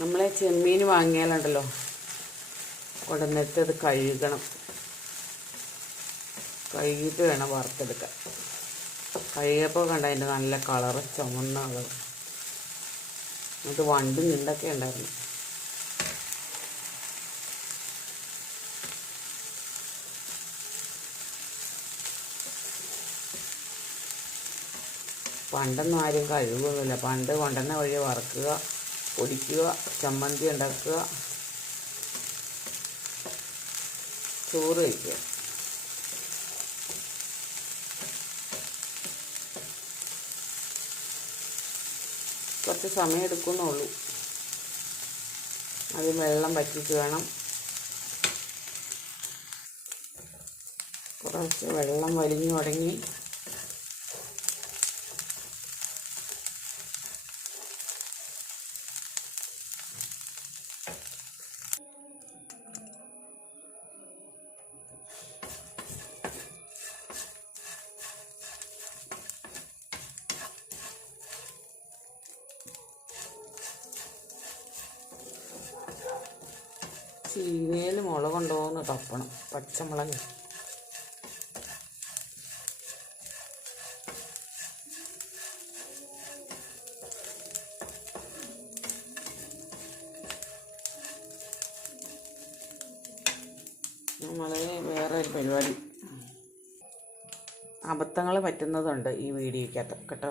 നമ്മളെ ചെമ്മീൻ വാങ്ങിയാലുണ്ടല്ലോ. ഉടനത്തെ അത് കഴുകണം. കഴുകിയിട്ട് വേണം വറുത്തെടുക്കാൻ. കഴുകിയപ്പോൾ കണ്ട അതിന്റെ നല്ല കളറ് ചുമന്ന കളർ എന്നിട്ട് വണ്ട് നിണ്ടൊക്കെ ഉണ്ടായിരുന്നു. പണ്ടൊന്നും ആരും കഴുകുന്നില്ല പണ്ട് കൊണ്ടുവന്ന വഴി വറുക്കുക. പൊടിക്കുക ചമ്മന്തി ഉണ്ടാക്കുക ചോറ് കഴിക്കുക. കുറച്ച് സമയം എടുക്കുന്നുള്ളൂ. അത് വെള്ളം വറ്റിച്ച് വേണം. കുറച്ച് വെള്ളം വലിഞ്ഞു തുടങ്ങി. ചീനയിൽ മുളക് എന്ന് തപ്പണം പച്ചമുളക്. വേറെ ഒരു പരിപാടി. അബദ്ധങ്ങൾ പറ്റുന്നതുണ്ട് ഈ വീഡിയോക്കകത്ത് കേട്ടോ?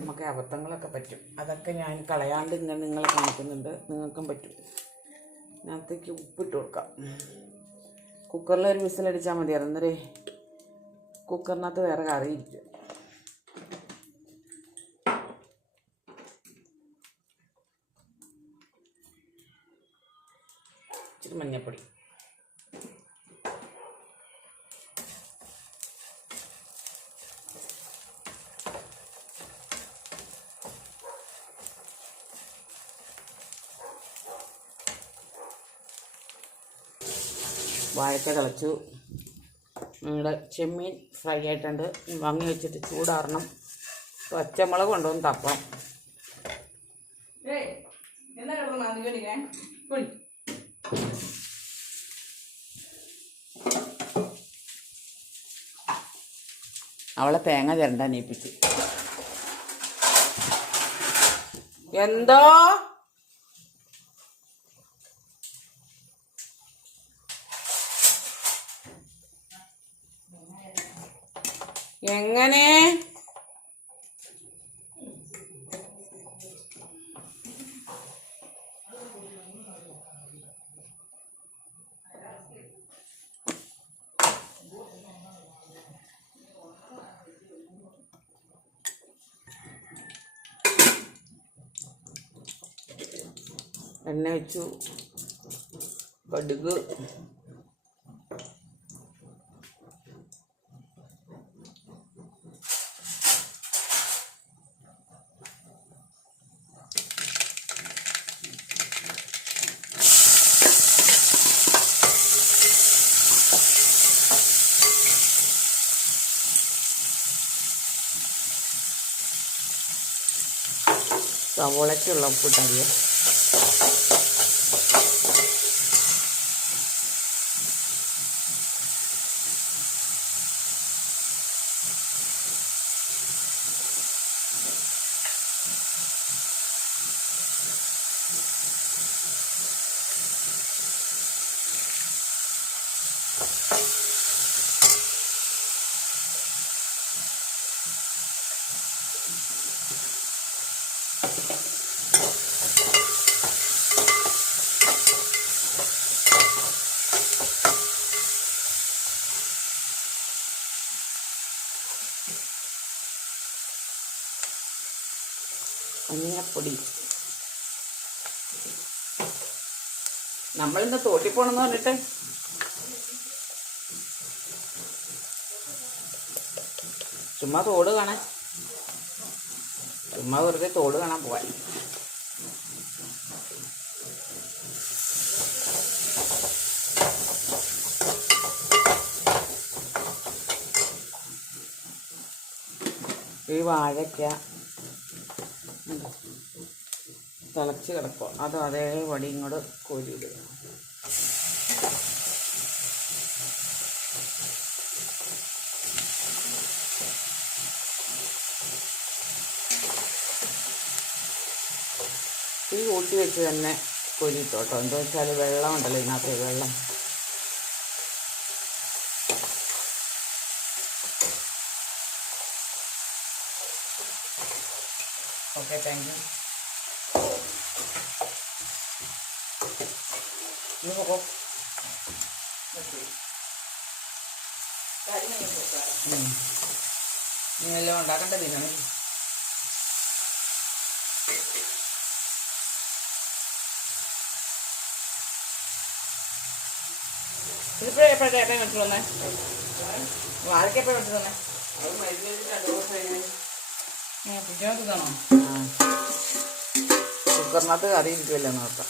നമുക്ക് അബദ്ധങ്ങളൊക്കെ പറ്റും. അതൊക്കെ ഞാൻ കളയാണ്ട് ഇങ്ങനെ നിങ്ങളെ കാണിക്കുന്നുണ്ട്. നിങ്ങൾക്കും പറ്റും. അതിനകത്തേക്ക് ഉപ്പിട്ട് കൊടുക്കാം. കുക്കറിൽ ഒരു വിസിലടിച്ചാൽ മതി അന്നേരേ കുക്കറിനകത്ത് വേറെ കറിയിരിക്കും ഇച്ചിരി മഞ്ഞപ്പൊടി. വാഴക്ക തിളച്ചു. നിങ്ങളുടെ ചെമ്മീൻ ഫ്രൈ ആയിട്ടുണ്ട്. വാങ്ങി വെച്ചിട്ട് ചൂടാറണം. പച്ചമുളക് കൊണ്ടുവന്ന് തപ്പണം. അവളെ തേങ്ങ ചിരണ്ടാനീപ്പിച്ചു എന്തോ? എങ്ങനെ? എണ്ണ വെച്ചു. കടുക്. സവോളയ്ക്കുള്ള ഉപ്പിട്ടറിയാം മഞ്ഞപ്പൊടി. നമ്മളിന്ന് തോട്ടി പോണെന്ന് പറഞ്ഞിട്ട്? ചുമ്മാ തോട് കാണാൻ. ചുമ്മാ വെറുതെ തോട് കാണാൻ പോവാൻ. ഈ വാഴയ്ക്ക തിളച്ച് കിടക്കുക അത് അതേപടി ഇങ്ങോട്ട് കോരിയിടുക. തീ കൂട്ടി വെച്ച് തന്നെ കോരിയിട്ടോട്ടോ എന്താ വെച്ചാൽ വെള്ളം ഉണ്ടല്ലോ ഇതിനകത്ത് വെള്ളം. ഓക്കെ താങ്ക് യു നീ പോകോ നീ എല്ലാം ഉണ്ടാക്കേണ്ടതിനാണ് ഇതിപ്പോഴേ എപ്പോഴാ ചേട്ടൻ വെച്ചു വന്നേ? വാഴയ്ക്ക് എപ്പോഴാ കഴിഞ്ഞ്. പിടിച്ചോണ്ടാണോ കുക്കറിനകത്ത് കറി ഇരിക്കുമല്ലോ നോക്കാം.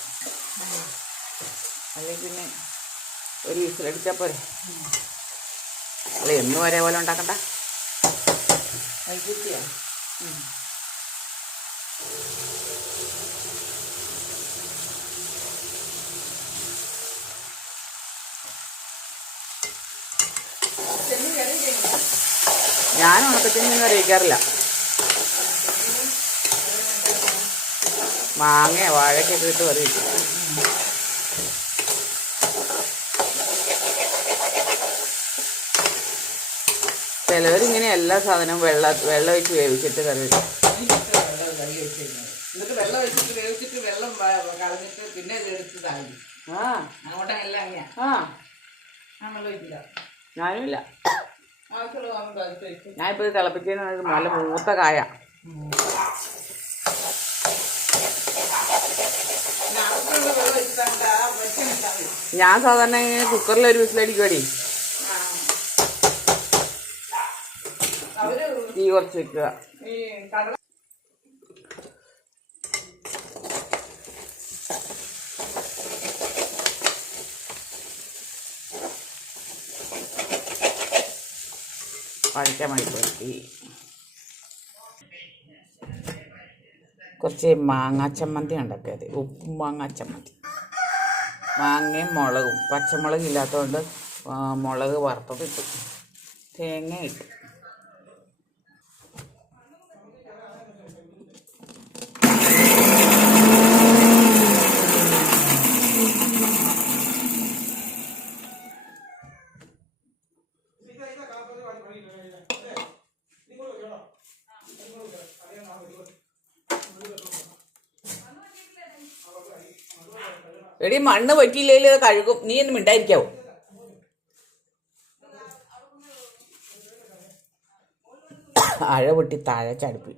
അല്ലെങ്കിൽ പിന്നെ ഒരു വിസിലടിച്ചാൽ പോരെ. അല്ല എന്നും ഒരേപോലെ ഉണ്ടാക്കണ്ട. വൈകിട്ടിയാ? ഞാൻ ഉണക്കച്ചെമ്മീൻ കറി വയ്ക്കാറില്ല. മാങ്ങ വാഴയ്ക്കൊക്കെ ഇട്ട് കറി വയ്ക്കും ചിലവരിങ്ങനെ എല്ലാ സാധനവും വെള്ള വെള്ളം ഒഴിച്ച് വേവിച്ചിട്ട് കറി എന്നിട്ട് വെള്ളം വെച്ചിട്ട് വേവിച്ചിട്ട് വെള്ളം കളഞ്ഞിട്ട് പിന്നെ ആ. അങ്ങനെയാ. ഞാനുമില്ല. ഞാനിപ്പോൾ തിളപ്പിച്ചതിന് നല്ല മൂത്ത കായ. ഞാൻ സാധാരണ ഇങ്ങനെ കുക്കറിൽ ഒരു വിസിലടിക്കുമടി തീ കുറച്ച് വെക്കുക. പഴുക്കാൻ വേണ്ടി പറ്റി കുറച്ച് മാങ്ങാ ചമ്മന്തി ഉണ്ടാക്കിയത് ഉപ്പും മാങ്ങാ ചമ്മന്തി മാങ്ങയും മുളകും. പച്ചമുളക് ഇല്ലാത്തതുകൊണ്ട് മുളക് വറുത്തത് ഇട്ടു. തേങ്ങ ഇട്ടു. എടി മണ്ണ് പറ്റിയില്ലെങ്കിൽ അത് കഴുകും. നീ എന്നും മിണ്ടായിരിക്കാവോ? അഴ പൊട്ടി താഴെ ചടുപ്പി.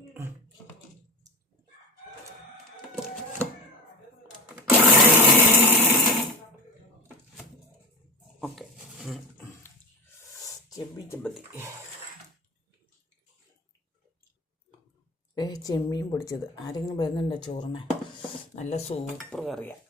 ഓക്കെ. ചെമ്മീൻ ചെമ്പത്തി. ചെമ്മീൻ പൊടിച്ചത്. ആരെങ്കിലും വരുന്നുണ്ടോ ചോറിനെ? നല്ല സൂപ്പർ കറിയാണ്